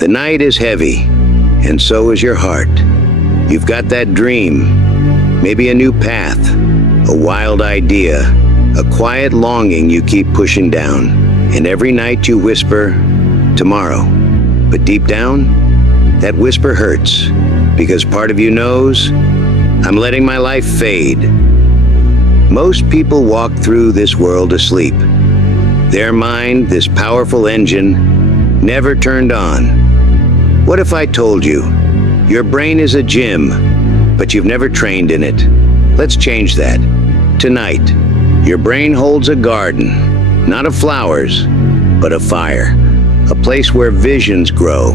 The night is heavy, and so is your heart. You've got that dream, maybe a new path, a wild idea, a quiet longing you keep pushing down. And every night you whisper, tomorrow. But deep down, that whisper hurts, because part of you knows, I'm letting my life fade. Most people walk through this world asleep. Their mind, this powerful engine, never turned on. What if I told you, your brain is a gym, but you've never trained in it? Let's change that. Tonight, your brain holds a garden, not of flowers, but of fire. A place where visions grow,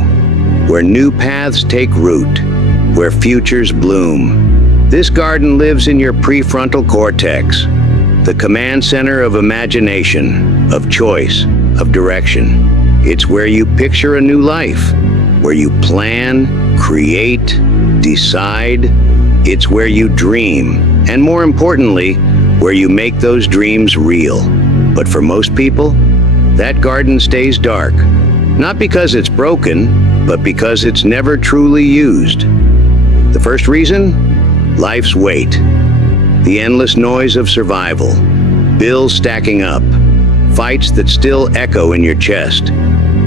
where new paths take root, where futures bloom. This garden lives in your prefrontal cortex, the command center of imagination, of choice, of direction. It's where you picture a new life, where you plan, create, decide. It's where you dream, and more importantly, where you make those dreams real. But for most people, that garden stays dark, not because it's broken, but because it's never truly used. The first reason? Life's weight. The endless noise of survival, bills stacking up, fights that still echo in your chest,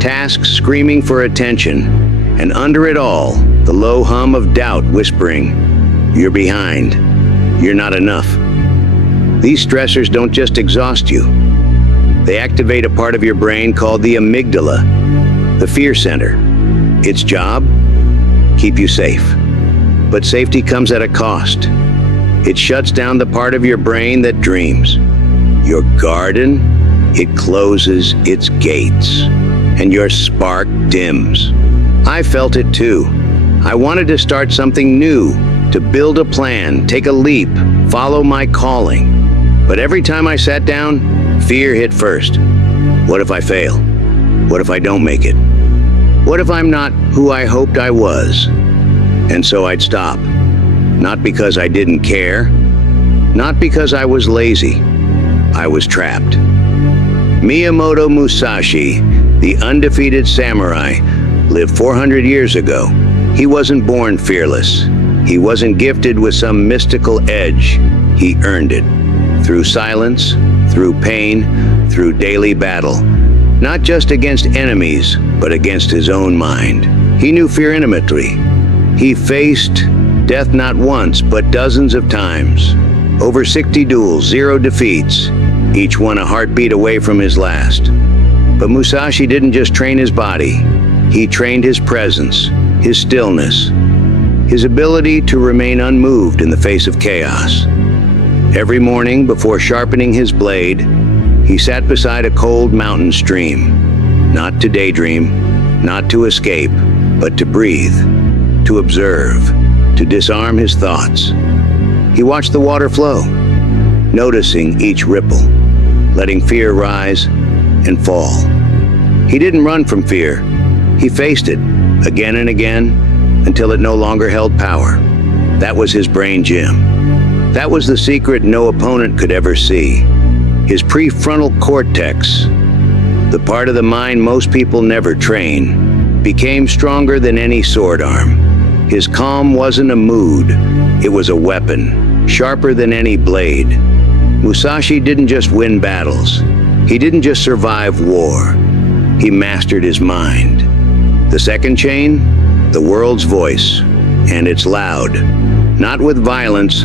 tasks screaming for attention, and under it all, the low hum of doubt whispering, you're behind, you're not enough. These stressors don't just exhaust you. They activate a part of your brain called the amygdala, the fear center. Its job? Keep you safe. But safety comes at a cost. It shuts down the part of your brain that dreams. Your garden, it closes its gates, and your spark dims. I felt it too. I wanted to start something new, to build a plan, take a leap, follow my calling. But every time I sat down, fear hit first. What if I fail? What if I don't make it? What if I'm not who I hoped I was? And so I'd stop. Not because I didn't care, not because I was lazy. I was trapped. Miyamoto Musashi, the undefeated samurai, lived 400 years ago. He wasn't born fearless. He wasn't gifted with some mystical edge. He earned it. Through silence, through pain, through daily battle. Not just against enemies, but against his own mind. He knew fear intimately. He faced death not once, but dozens of times. Over 60 duels, 0 defeats, each one a heartbeat away from his last. But Musashi didn't just train his body. He trained his presence, his stillness, his ability to remain unmoved in the face of chaos. Every morning, before sharpening his blade, he sat beside a cold mountain stream. Not to daydream, not to escape, but to breathe, to observe, to disarm his thoughts. He watched the water flow, noticing each ripple, letting fear rise and fall. He didn't run from fear. He faced it again and again until it no longer held power. That was his brain gym. That was the secret no opponent could ever see. His prefrontal cortex, the part of the mind most people never train, became stronger than any sword arm. His calm wasn't a mood, it was a weapon, sharper than any blade. Musashi didn't just win battles. He didn't just survive war. He mastered his mind. The second chain, the world's voice, and it's loud. Not with violence,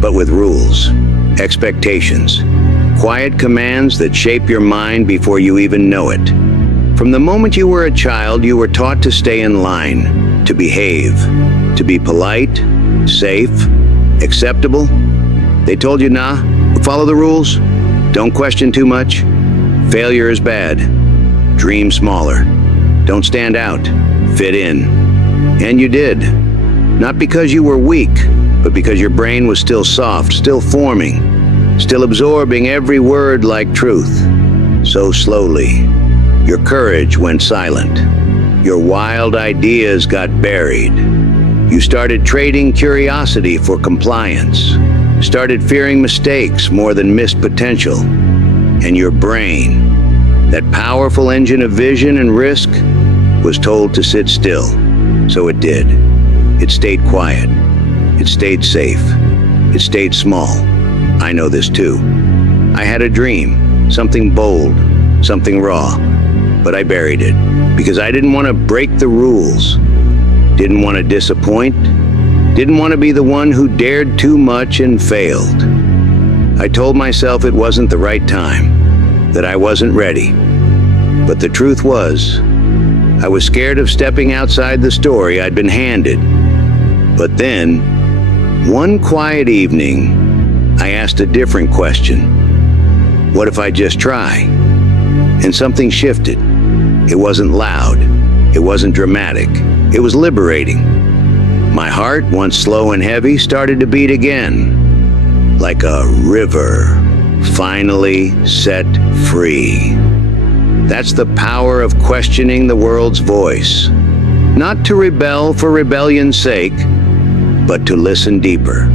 but with rules, expectations, quiet commands that shape your mind before you even know it. From the moment you were a child, you were taught to stay in line, to behave, to be polite, safe, acceptable. They told you, nah, follow the rules, don't question too much, failure is bad, dream smaller, don't stand out, fit in. And you did. Not because you were weak, but because your brain was still soft, still forming, still absorbing every word like truth. So slowly, your courage went silent. Your wild ideas got buried. You started trading curiosity for compliance, started fearing mistakes more than missed potential. And your brain, that powerful engine of vision and risk, was told to sit still. So it did. It stayed quiet. It stayed safe. It stayed small. I know this too. I had a dream, something bold, something raw, but I buried it because I didn't want to break the rules, didn't want to disappoint, didn't want to be the one who dared too much and failed. I told myself it wasn't the right time, that I wasn't ready. But the truth was, I was scared of stepping outside the story I'd been handed. But then, one quiet evening, I asked a different question. What if I just try? And something shifted. It wasn't loud. It wasn't dramatic. It was liberating. My heart, once slow and heavy, started to beat again. Like a river, finally set free. That's the power of questioning the world's voice. Not to rebel for rebellion's sake, but to listen deeper,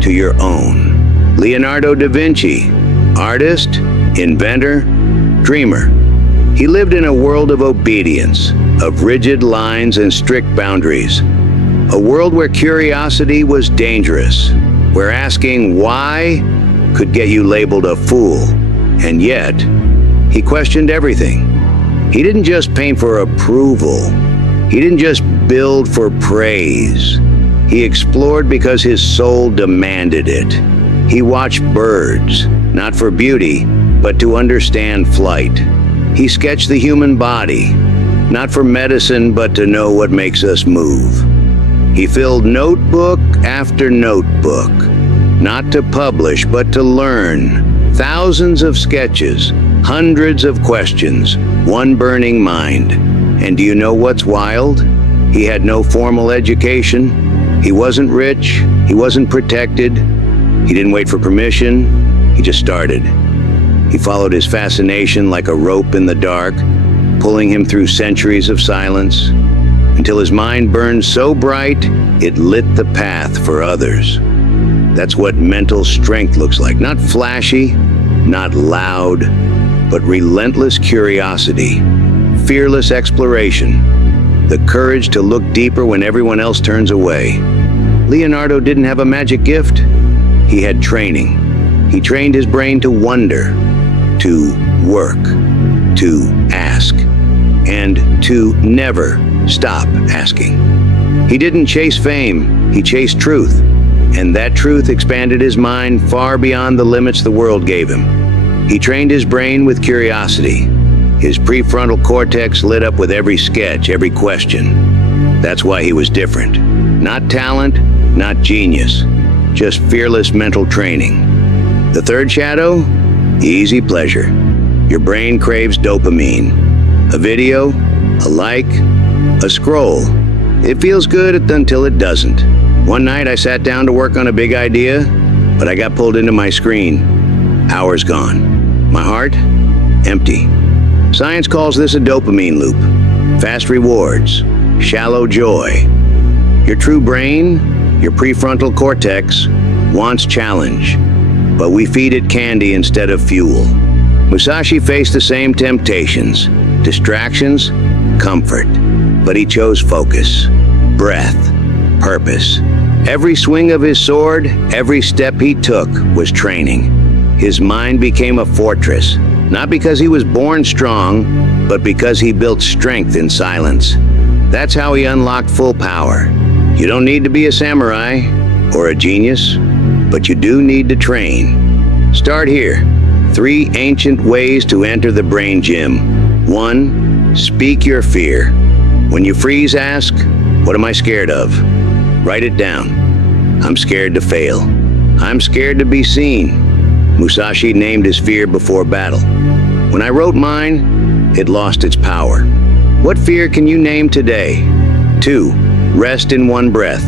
to your own. Leonardo da Vinci, artist, inventor, dreamer. He lived in a world of obedience, of rigid lines and strict boundaries. A world where curiosity was dangerous, where asking why could get you labeled a fool. And yet, he questioned everything. He didn't just paint for approval. He didn't just build for praise. He explored because his soul demanded it. He watched birds, not for beauty, but to understand flight. He sketched the human body, not for medicine, but to know what makes us move. He filled notebook after notebook, not to publish, but to learn. Thousands of sketches, hundreds of questions, one burning mind. And do you know what's wild? He had no formal education. He wasn't rich. He wasn't protected. He didn't wait for permission. He just started. He followed his fascination like a rope in the dark, pulling him through centuries of silence, until his mind burned so bright, it lit the path for others. That's what mental strength looks like. Not flashy, not loud, but relentless curiosity, fearless exploration, the courage to look deeper when everyone else turns away. Leonardo didn't have a magic gift. He had training. He trained his brain to wonder, to work, to ask, and to never stop asking. He didn't chase fame, he chased truth. And that truth expanded his mind far beyond the limits the world gave him. He trained his brain with curiosity. His prefrontal cortex lit up with every sketch, every question. That's why he was different. Not talent, not genius, just fearless mental training. The third shadow? Easy pleasure. Your brain craves dopamine. A video, a like, a scroll. It feels good until it doesn't. One night I sat down to work on a big idea, but I got pulled into my screen. Hours gone. My heart? Empty. Science calls this a dopamine loop. Fast rewards. Shallow joy. Your true brain, your prefrontal cortex, wants challenge. But we feed it candy instead of fuel. Musashi faced the same temptations. Distractions, comfort. But he chose focus, breath, purpose. Every swing of his sword, every step he took was training. His mind became a fortress, not because he was born strong, but because he built strength in silence. That's how he unlocked full power. You don't need to be a samurai or a genius, but you do need to train. Start here. 3 ancient ways to enter the brain gym. 1, speak your fear. When you freeze, ask, what am I scared of? Write it down. I'm scared to fail. I'm scared to be seen. Musashi named his fear before battle. When I wrote mine, it lost its power. What fear can you name today? 2, rest in one breath.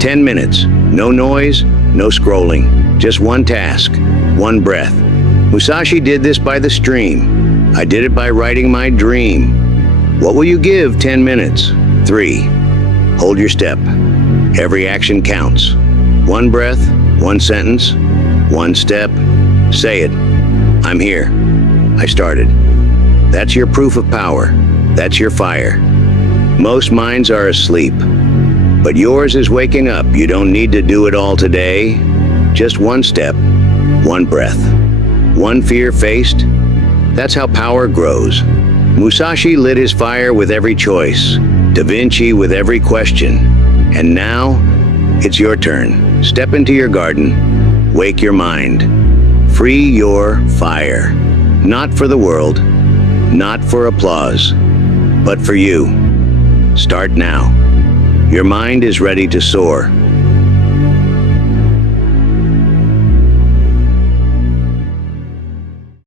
10 minutes, no noise, no scrolling, just one task, one breath. Musashi did this by the stream. I did it by writing my dream. What will you give 10 minutes? 3, hold your step. Every action counts. One breath, one sentence, one step. Say it. I'm here. I started. That's your proof of power. That's your fire. Most minds are asleep, but yours is waking up. You don't need to do it all today. Just one step, one breath, one fear faced. That's how power grows. Musashi lit his fire with every choice, Da Vinci with every question. And now, it's your turn. Step into your garden, wake your mind, free your fire. Not for the world, not for applause, but for you. Start now. Your mind is ready to soar.